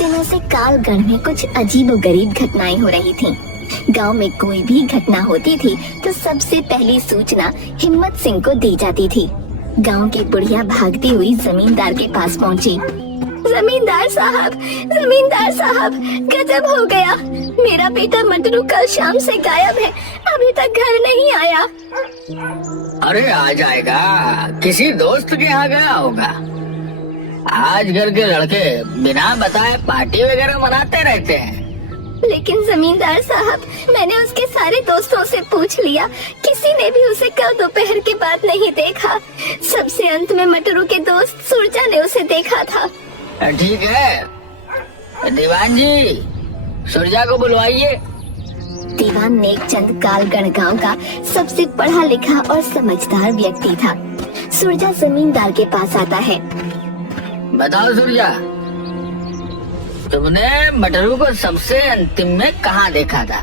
दिनों से कालगढ़ में कुछ अजीबोगरीब घटनाएं हो रही थीं। गांव में कोई भी घटना होती थी तो सबसे पहली सूचना हिम्मत सिंह को दी जाती थी। गांव की बुढ़िया भागती हुई जमींदार के पास पहुंची। जमींदार साहब, गजब हो गया। मेरा बेटा मटरू कल शाम से गायब है, अभी तक घर नहीं आया। अरे आ जाएगा, किसी दोस्त के यहाँ गया होगा। आजकल के लड़के बिना बताए पार्टी वगैरह मनाते रहते हैं। लेकिन जमींदार साहब, मैंने उसके सारे दोस्तों से पूछ लिया, किसी ने भी उसे कल दोपहर के बाद नहीं देखा। सबसे अंत में मटरू के दोस्त सुरजा ने उसे देखा था। ठीक है, दीवान जी सुरजा को बुलवाइए। दीवान नेकचंद कालगढ़ गांव का सबसे पढ़ा लिखा और समझदार व्यक्ति था। सुरजा जमींदार के पास आता है। बताओ सुरजा, तुमने मटरू को सबसे अंतिम में कहाँ देखा था?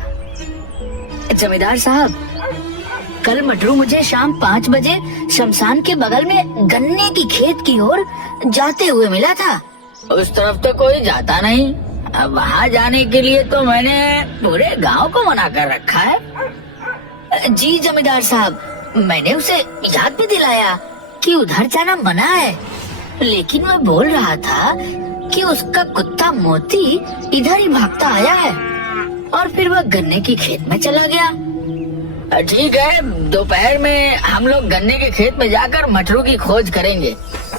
जमींदार साहब, कल मटरू मुझे शाम 5 बजे शमशान के बगल में गन्ने की खेत की ओर जाते हुए मिला था। उस तरफ तो कोई जाता नहीं, अब वहाँ जाने के लिए तो मैंने पूरे गांव को मना कर रखा है। जी जमींदार साहब, मैंने उसे याद भी दिलाया कि उधर जाना मना है, लेकिन मैं बोल रहा था कि उसका कुत्ता मोती इधर ही भागता आया है और फिर वह गन्ने की खेत में चला गया। ठीक है, दोपहर में हम लोग गन्ने के खेत में जाकर मटरू की खोज करेंगे।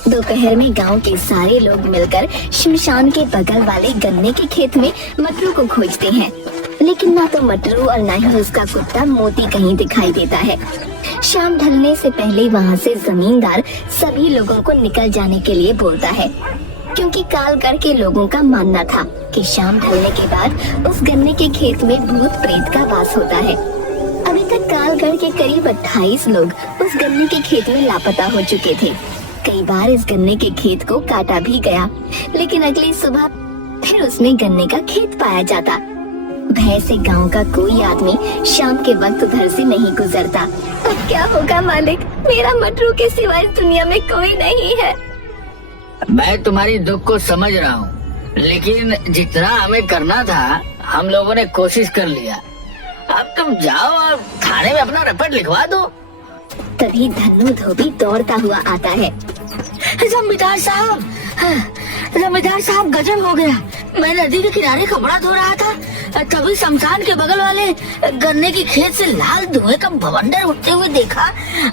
दोपहर में गांव के सारे लोग मिलकर शमशान के बगल वाले गन्ने के खेत में मटरू को खोजते हैं, लेकिन ना तो मटरू और ना ही उसका कुत्ता मोती कहीं दिखाई देता है। शाम ढलने से पहले वहाँ से जमींदार सभी लोगों को निकल जाने के लिए बोलता है, क्योंकि कालगढ़ के लोगों का मानना था कि शाम ढलने के बाद उस गन्ने के खेत में भूत प्रेत का वास होता है। अभी तक कालगढ़ के करीब 28 लोग उस गन्ने के खेत में लापता हो चुके थे। कई बार इस गन्ने के खेत को काटा भी गया, लेकिन अगली सुबह फिर उसमें गन्ने का खेत पाया जाता। भय से गांव का कोई आदमी शाम के वक्त उधर से नहीं गुजरता। अब क्या होगा मालिक, मेरा मटरू के सिवाय दुनिया में कोई नहीं है। मैं तुम्हारी दुख को समझ रहा हूँ, लेकिन जितना हमें करना था हम लोगों ने कोशिश कर लिया। अब तुम जाओ और थाने में अपना रिपोर्ट लिखवा दो। तभी धन्नू धोबी दौड़ता हुआ आता है। जमींदार साहब, गजब हो गया। मैं नदी के किनारे कपड़ा धो रहा था, तभी शमशान के बगल वाले गन्ने की खेत से लाल धुएं का भवंडर उठते हुए देखा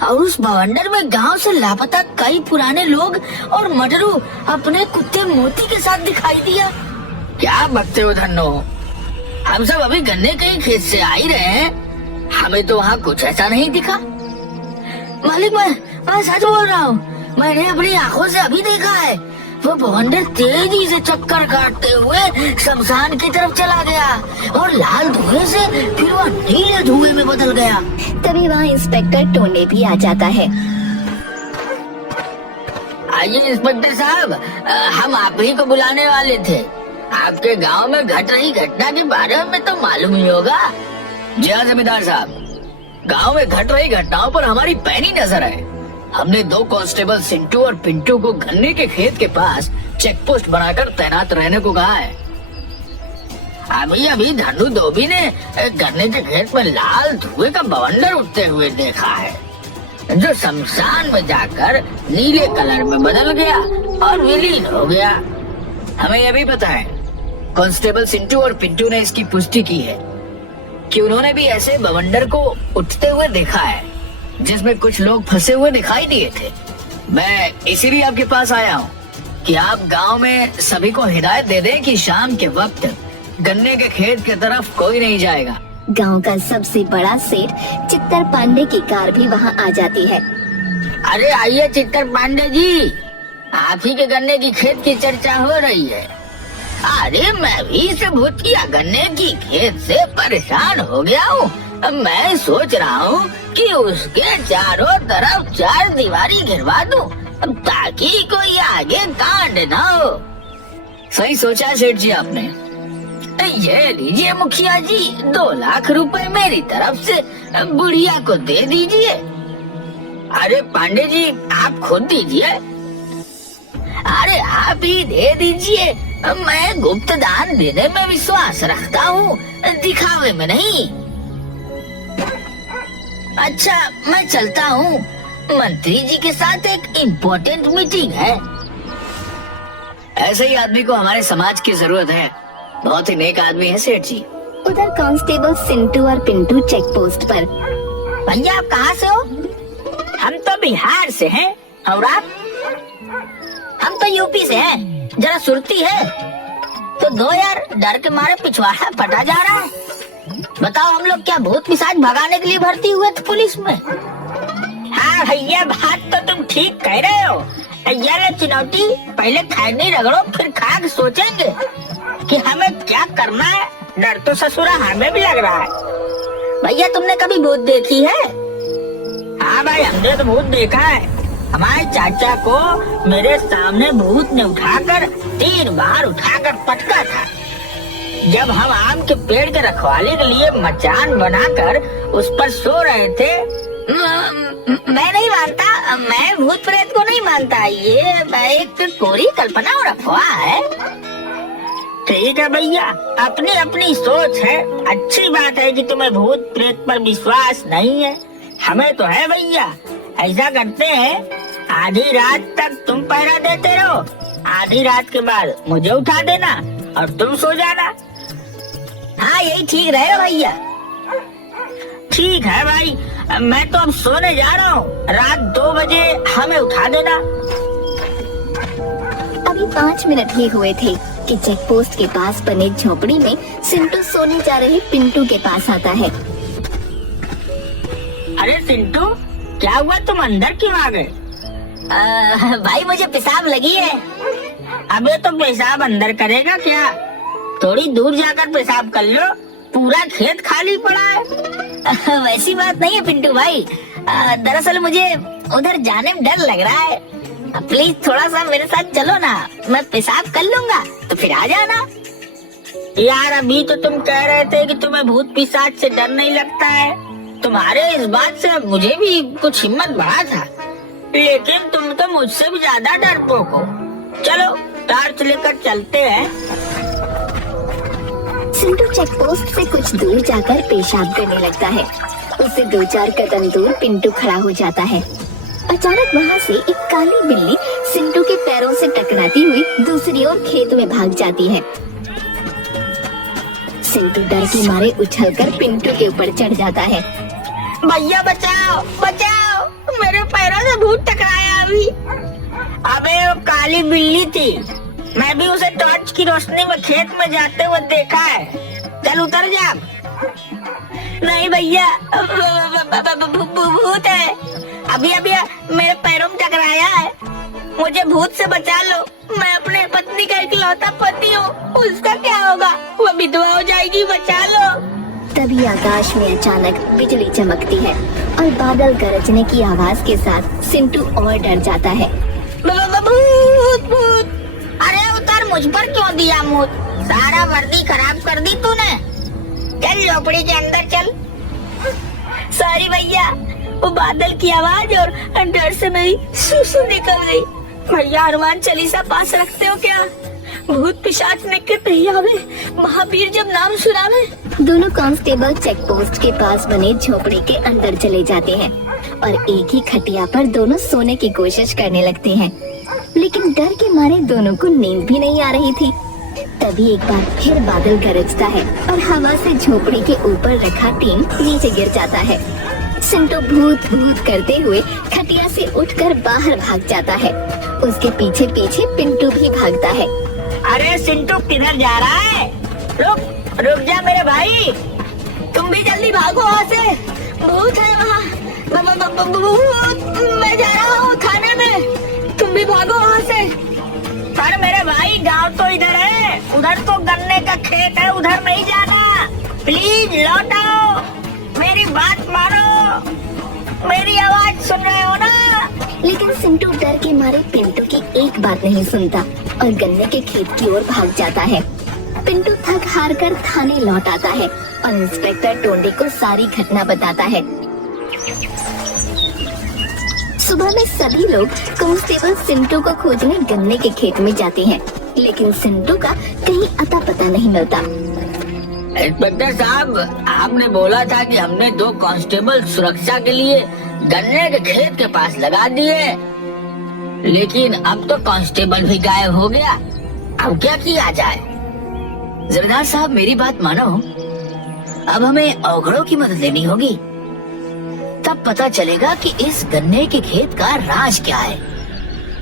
और उस भवंडर में गांव से लापता कई पुराने लोग और मटरू अपने कुत्ते मोती के साथ दिखाई दिया। क्या बकते हो धन्नो, हम सब अभी गन्ने के ही खेत से आ ही रहे हैं, हमें तो वहाँ कुछ ऐसा नहीं दिखा। मालिक, मैं सच बोल रहा हूँ, मैंने अपनी आंखों से अभी देखा है। वो भवंडर तेजी से चक्कर काटते हुए शमशान की तरफ चला गया और लाल धुएं से फिर वो नीले धुएं में बदल गया। तभी वहाँ इंस्पेक्टर टोंडे भी आ जाता है। आइए इंस्पेक्टर साहब, हम आप ही को बुलाने वाले थे। आपके गांव में घट रही घटना के बारे में तो मालूम ही होगा। जी हाँ जमींदार साहब, गांव में घट रही घटनाओं पर हमारी पैनी नजर है। हमने 2 कांस्टेबल सिंटू और पिंटू को गन्ने के खेत के पास चेक पोस्ट बनाकर तैनात रहने को कहा है। अभी धन्नू धोबी ने गन्ने के खेत में लाल धुएं का बवंडर उठते हुए देखा है, जो शमशान में जाकर नीले कलर में बदल गया और विलीन हो गया। हमें यह भी पता है, कांस्टेबल सिंटू और पिंटू ने इसकी पुष्टि की है कि उन्होंने भी ऐसे बवंडर को उठते हुए देखा है, जिसमें कुछ लोग फंसे हुए दिखाई दिए थे। मैं इसीलिए आपके पास आया हूँ कि आप गांव में सभी को हिदायत दे दें कि शाम के वक्त गन्ने के खेत की तरफ कोई नहीं जाएगा। गांव का सबसे बड़ा सेठ चित्तर पांडे की कार भी वहाँ आ जाती है। अरे आइए चित्तर पांडे जी, आप ही के गन्ने की खेत की चर्चा हो रही है। अरे मैं भी इस भूतिया गन्ने की खेत से परेशान हो गया हूँ। मैं सोच रहा हूँ कि उसके चारों तरफ 4 दीवारी घिरवा दूं, ताकि कोई आगे कांड न हो। सही सोचा सेठ जी आपने। ये लीजिए मुखिया जी, 2 लाख रुपए मेरी तरफ से बुढ़िया को दे दीजिए। अरे पांडे जी, आप खुद दीजिए। अरे आप ही दे दीजिए, मैं गुप्त दान देने में विश्वास रखता हूँ, दिखावे में नहीं। अच्छा, मैं चलता हूँ, मंत्री जी के साथ एक इम्पोर्टेंट मीटिंग है। ऐसे ही आदमी को हमारे समाज की जरूरत है। बहुत ही नेक आदमी है सेठ जी। उधर कांस्टेबल सिंटू और पिंटू चेक पोस्ट पर। भैया आप कहाँ से हो? हम तो बिहार से हैं। और आप? हम तो यूपी से हैं। जरा सुरती है तो दो यार, डर के मारे पिछवाड़ा फटा जा रहा है। बताओ, हम लोग क्या भूत पिशाच भगाने के लिए भर्ती हुए थे पुलिस में? हाँ भैया, बात तो तुम ठीक कह रहे हो। यार चिनौती, पहले खैनी रगड़ो फिर खाक सोचेंगे कि हमें क्या करना है। डर तो ससुरा हमें भी लग रहा है। भैया तुमने कभी भूत देखी है? हाँ भाई, हमने तो भूत देखा है। हमारे चाचा को मेरे सामने भूत ने उठाकर 3 बार उठाकर पटका था। जब हम आम के पेड़ के रखवाले के लिए मचान बनाकर उस पर सो रहे थे। मैं नहीं मानता, मैं भूत प्रेत को नहीं मानता। ये एक कोरी कल्पना और अफवाह है। ठीक है भैया, अपनी अपनी सोच है। अच्छी बात है कि तुम्हें भूत प्रेत पर विश्वास नहीं है। हमें तो है भैया। ऐसा करते हैं, आधी रात तक तुम पहरा देते रहो, आधी रात के बाद मुझे उठा देना और तुम सो जाना। हाँ, यही ठीक रहेगा भैया। ठीक है भाई, मैं तो अब सोने जा रहा हूँ। रात 2 बजे हमें उठा देना। अभी 5 मिनट ही हुए थे कि चेक पोस्ट के पास बने झोपड़ी में सिंटू सोने जा रहे पिंटू के पास आता है। अरे सिंटू, क्या हुआ, तुम अंदर क्यों आ गए? भाई मुझे पेशाब लगी है। अबे तो पेशाब अंदर करेगा क्या? थोड़ी दूर जाकर पेशाब कर लो, पूरा खेत खाली पड़ा है। वैसी बात नहीं है पिंटू भाई, दरअसल मुझे उधर जाने में डर लग रहा है। प्लीज थोड़ा सा मेरे साथ चलो ना, मैं पेशाब कर लूंगा तो फिर आ जाना। यार अभी तो तुम कह रहे थे कि तुम्हें भूत पिशाच से डर नहीं लगता है। तुम्हारे इस बात से मुझे भी कुछ हिम्मत बढ़ा था, लेकिन तुम तो मुझसे भी ज्यादा डरपोक हो। चलो टॉर्च लेकर चलते हैं। सिंटू चेक पोस्ट से कुछ दूर जाकर पेशाब करने लगता है। उससे 2-4 कदम दूर पिंटू खड़ा हो जाता है। अचानक वहाँ से एक काली बिल्ली सिंटू के पैरों से टकराती हुई दूसरी ओर खेत में भाग जाती है। सिंटू डर के मारे उछलकर पिंटू के ऊपर चढ़ जाता है। भैया बचाओ बचाओ, मेरे पैरों से भूत टकराया अभी। अबे वो काली बिल्ली थी, मैं भी उसे टॉर्च की रोशनी में खेत में जाते हुए देखा है। चल उतर जा। नहीं भैया, भूत है। अभी अभी मेरे पैरों में टकराया है। मुझे भूत से बचा लो, मैं अपने पत्नी का इकलौता पति हूँ। उसका क्या होगा? वो विधवा हो जाएगी, बचा लो। तभी आकाश में अचानक बिजली चमकती है और बादल गरजने की आवाज के साथ सिंटू और डर जाता है। भूत भूत! अरे उतर, मुझ पर क्यों दिया मुँह? सारा वर्दी खराब कर दी तूने। चल झोपड़ी के अंदर चल। सॉरी भैया, वो बादल की आवाज और डर से मेरी सुसु निकल गई। भैया हनुमान चालीसा पास रखते हो क्या? भूत पिशाच निकट नहीं आवे, महावीर जब नाम सुनावे। दोनों कांस्टेबल चेक पोस्ट के पास बने झोपड़ी के अंदर चले जाते हैं और एक ही खटिया पर दोनों सोने की कोशिश करने लगते हैं, लेकिन डर के मारे दोनों को नींद भी नहीं आ रही थी। तभी एक बार फिर बादल गरजता है और हवा से झोपड़ी के ऊपर रखा टीन नीचे गिर जाता है। सिंटू भूत भूत करते हुए खटिया से उठकर बाहर भाग जाता है। उसके पीछे पीछे पिंटू भी भागता है। अरे सिंटू किधर जा रहा है? रुक रुक जा मेरे भाई, तुम भी जल्दी भागो वहाँ से, भूत है वहाँ। भूत, मैं जा रहा हूँ थाने में, तुम भी भागो वहाँ से। पर मेरे भाई गांव तो इधर है, उधर तो गन्ने का खेत है, उधर नहीं जाना। प्लीज लौट आओ, मेरी बात मानो, मेरी आवाज सुन रहे हो ना? लेकिन सिंटू डर के मारे पिंटू की एक बात नहीं सुनता और गन्ने के खेत की ओर भाग जाता है। पिंटू थक हार कर थाने लौट आता है और इंस्पेक्टर टोंडे को सारी घटना बताता है। सुबह में सभी लोग कांस्टेबल सिंटू को खोजने गन्ने के खेत में जाते हैं, लेकिन सिंटू का कहीं अता पता नहीं मिलता। इंस्पेक्टर साहब, आपने बोला था कि हमने 2 कांस्टेबल सुरक्षा के लिए गन्ने के खेत के पास लगा दिए, लेकिन अब तो कांस्टेबल भी गायब हो गया। अब क्या किया जाए? जमींदार साहब, मेरी बात मानो, अब हमें औगड़ों की मदद लेनी होगी। तब पता चलेगा कि इस गन्ने के खेत का राज क्या है।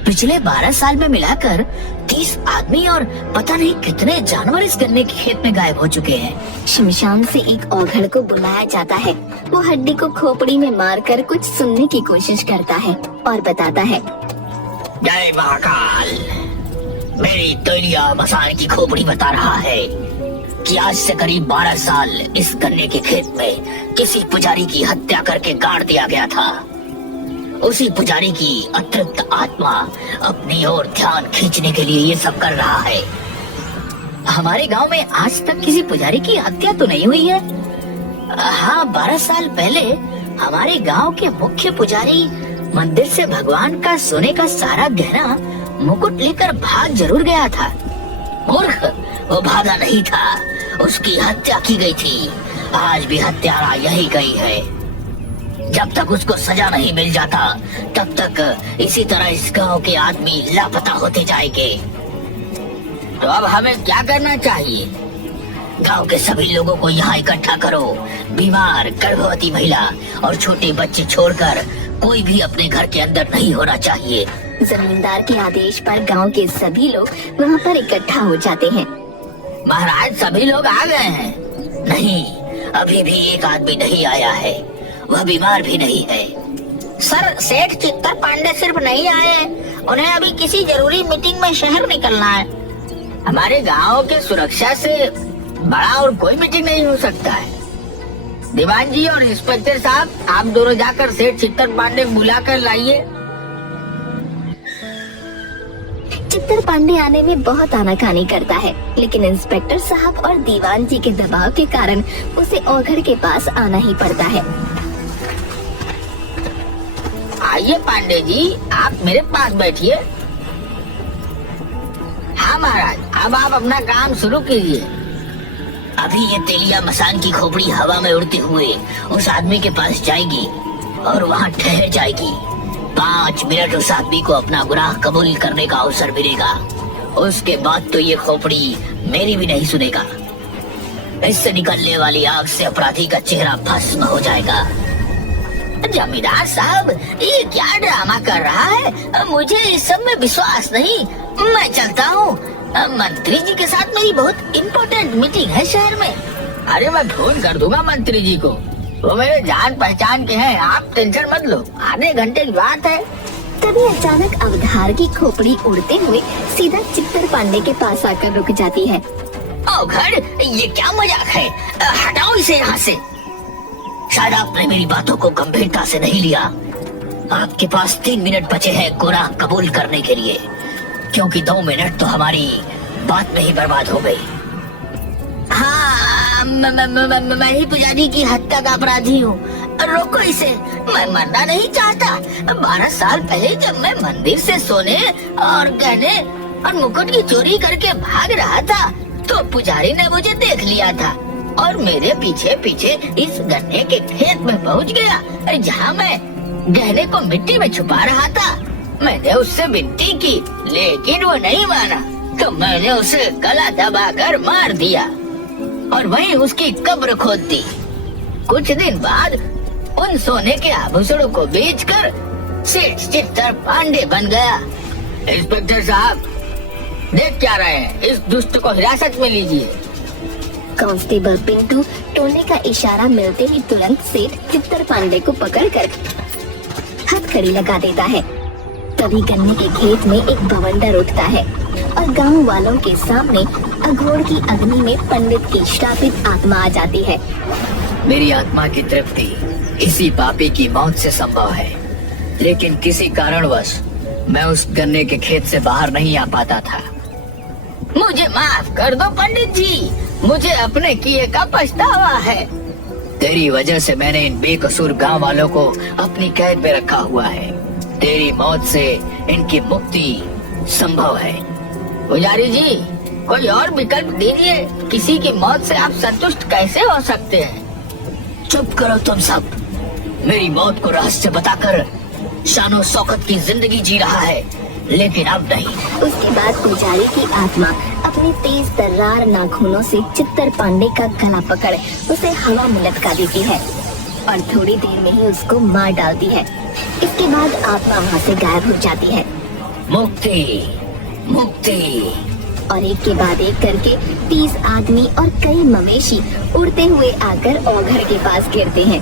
पिछले 12 साल में मिलाकर 30 आदमी और पता नहीं कितने जानवर इस गन्ने के खेत में गायब हो चुके हैं। शमशान से एक औघड़ को बुलाया जाता है। वो हड्डी को खोपड़ी में मारकर कुछ सुनने की कोशिश करता है और बताता है, जय महाकाल, मेरी तैलिया मसान की खोपड़ी बता रहा है कि आज से करीब 12 साल इस गन्ने के खेत में किसी पुजारी की हत्या करके गाड़ दिया गया था। उसी पुजारी की अतृप्त आत्मा अपनी ओर ध्यान खींचने के लिए ये सब कर रहा है। हमारे गांव में आज तक किसी पुजारी की हत्या तो नहीं हुई है। हाँ, 12 साल पहले हमारे गांव के मुख्य पुजारी मंदिर से भगवान का सोने का सारा गहना मुकुट लेकर भाग जरूर गया था। मूर्ख, वो भागा नहीं था, उसकी हत्या की गई थी। आज भी हत्यारा यही गई है। जब तक उसको सजा नहीं मिल जाता तब तक इसी तरह इस गांव के आदमी लापता होते जाएंगे। तो अब हमें क्या करना चाहिए? गांव के सभी लोगों को यहाँ इकट्ठा करो। बीमार, गर्भवती महिला और छोटे बच्चे छोड़कर कोई भी अपने घर के अंदर नहीं होना चाहिए। जमींदार के आदेश पर गांव के सभी लोग वहाँ पर इकट्ठा हो जाते हैं। महाराज, सभी लोग आ गए हैं? नहीं, अभी भी एक आदमी नहीं आया है। वह बीमार भी नहीं है। सर, सेठ चित्तर पांडे सिर्फ नहीं आए, उन्हें अभी किसी जरूरी मीटिंग में शहर निकलना है। हमारे गांव के सुरक्षा से बड़ा और कोई मीटिंग नहीं हो सकता है। दीवान जी और इंस्पेक्टर साहब, आप दोनों जाकर सेठ चित्तर पांडे बुला कर लाइए। चित्तर पांडे आने में बहुत आनाकानी करता है, लेकिन इंस्पेक्टर साहब और दीवान जी के दबाव के कारण उसे औघड़ के पास आना ही पड़ता है। आइए पांडे जी, आप मेरे पास बैठिए। हाँ महाराज, अब आप अपना काम शुरू कीजिए। अभी ये तेलिया मसान की खोपड़ी हवा में उड़ते हुए उस आदमी के पास जाएगी और वहाँ ठहर जाएगी। 5 मिनट उस आदमी को अपना गुनाह कबूल करने का अवसर मिलेगा। उसके बाद तो ये खोपड़ी मेरी भी नहीं सुनेगा। इससे निकलने वाली आग से अपराधी का चेहरा भस्म हो जाएगा। जमींदार साहब, ये क्या ड्रामा कर रहा है? मुझे इस सब में विश्वास नहीं। मैं चलता हूँ। मंत्री जी के साथ मेरी बहुत इम्पोर्टेंट मीटिंग है शहर में। अरे मैं फोन कर दूंगा मंत्री जी को, वो मेरे जान पहचान के हैं। आप टेंशन मत लो, आधे घंटे की बात है। तभी अचानक अवधार की खोपड़ी उड़ते हुए सीधा चित्तर पांडे के पास आकर रुक जाती है। औघड़, ये क्या मजाक है? हटाओ इसे यहाँ से। शायद आपने मेरी बातों को गंभीरता से नहीं लिया। आपके पास 3 मिनट बचे हैं गुनाह कबूल करने के लिए, क्योंकि 2 मिनट तो हमारी बात में ही बर्बाद हो गई। हाँ, मैं ही पुजारी की हत्या का अपराधी हूँ। रोको इसे, मैं मरना नहीं चाहता। 12 साल पहले जब मैं मंदिर से सोने और गहने और मुकुट की चोरी करके भाग रहा था तो पुजारी ने मुझे देख लिया था और मेरे पीछे पीछे इस गन्ने के खेत में पहुंच गया, जहाँ मैं गहने को मिट्टी में छुपा रहा था। मैंने उससे विनती की, लेकिन वो नहीं माना, तो मैंने उसे गला दबाकर मार दिया और वहीं उसकी कब्र खोद दी। कुछ दिन बाद उन सोने के आभूषणों को बेचकर सेठ चित्तर पांडे बन गया। इंस्पेक्टर साहब, देख क्या रहे हैं? इस दुष्ट को हिरासत में लीजिए। कांस्टेबल पिंटू टोने का इशारा मिलते ही तुरंत सेठ चित्तर पांडे को पकड़कर हथकड़ी लगा देता है। तभी गन्ने के खेत में एक बवंडर उठता है और गांव वालों के सामने अघोर की अग्नि में पंडित की श्रापित आत्मा आ जाती है। मेरी आत्मा की तृप्ति इसी पापी की मौत से संभव है, लेकिन किसी कारणवश मैं उस गन्ने के खेत से बाहर नहीं आ पाता था। मुझे माफ कर दो पंडित जी, मुझे अपने किए का पछतावा है। तेरी वजह से मैंने इन बेकसूर गांव वालों को अपनी कैद में रखा हुआ है। तेरी मौत से इनकी मुक्ति संभव है। पुजारी जी, कोई और विकल्प दीजिए। किसी की मौत से आप संतुष्ट कैसे हो सकते हैं? चुप करो तुम सब। मेरी मौत को रहस्य बताकर शानो शौकत की जिंदगी जी रहा है, लेकिन अब नहीं। उसके बाद पुजारी की आत्मा अपने तेज तर्रार नाखूनों से चित्तर पांडे का गला पकड़ उसे हवा में लटका देती है और थोड़ी देर में ही उसको मार डालती है। इसके बाद आत्मा वहाँ से गायब हो जाती है मुक्ति, मुक्ति। और एक के बाद एक करके 30 आदमी और कई मवेशी उड़ते हुए आकर औघड़ के पास गिरते हैं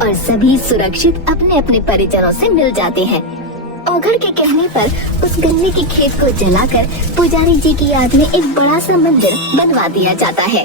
और सभी सुरक्षित अपने अपने परिजनों से मिल जाते हैं। औघड़ के कहने पर उस गन्ने की खेत को जलाकर पुजारी जी की याद में एक बड़ा सा मंदिर बनवा दिया जाता है।